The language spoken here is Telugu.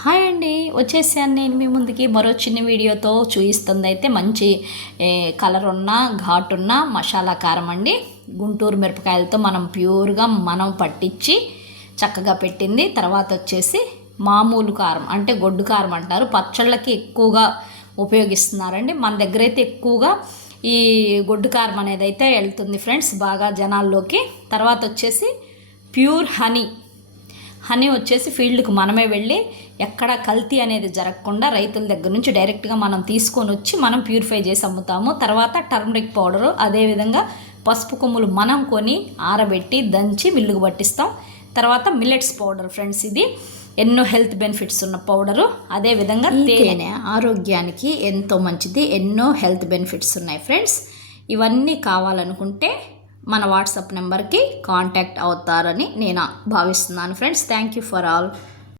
హాయ్ అండి, వచ్చేసాను నేను మీ ముందుకి మరో చిన్న వీడియోతో. చూపిస్తుంది అయితే మంచి కలర్ ఉన్న ఘాటున్న మసాలా కారం అండి. గుంటూరు మిరపకాయలతో మనం ప్యూర్గా పట్టించి చక్కగా పెట్టింది. తర్వాత వచ్చేసి మామూలు కారం అంటే గొడ్డు కారం అంటారు, పచ్చళ్ళకి ఎక్కువగా ఉపయోగిస్తున్నారండి. మన దగ్గర అయితే ఎక్కువగా ఈ గొడ్డు కారం అనేది అయితే వెళ్తుంది ఫ్రెండ్స్ బాగా జనాల్లోకి. తర్వాత వచ్చేసి ప్యూర్ హనీ వచ్చేసి ఫీల్డ్కి మనమే వెళ్ళి ఎక్కడ కల్తీ అనేది జరగకుండా రైతుల దగ్గర నుంచి డైరెక్ట్గా మనం తీసుకొని వచ్చి మనం ప్యూరిఫై చేసి అమ్ముతాము. తర్వాత టర్మరిక్ పౌడరు, అదేవిధంగా పసుపు కొమ్ములు మనం కొని ఆరబెట్టి దంచి మిల్లుకు పట్టిస్తాం. తర్వాత మిల్లెట్స్ పౌడర్ ఫ్రెండ్స్, ఇది ఎన్నో హెల్త్ బెనిఫిట్స్ ఉన్న పౌడరు. అదేవిధంగా తేనె ఆరోగ్యానికి ఎంతో మంచిది, ఎన్నో హెల్త్ బెనిఫిట్స్ ఉన్నాయి ఫ్రెండ్స్. ఇవన్నీ కావాలనుకుంటే మన వాట్సాప్ నెంబర్కి కాంటాక్ట్ అవుతారని నేను భావిస్తున్నాను friends. Thank you for all.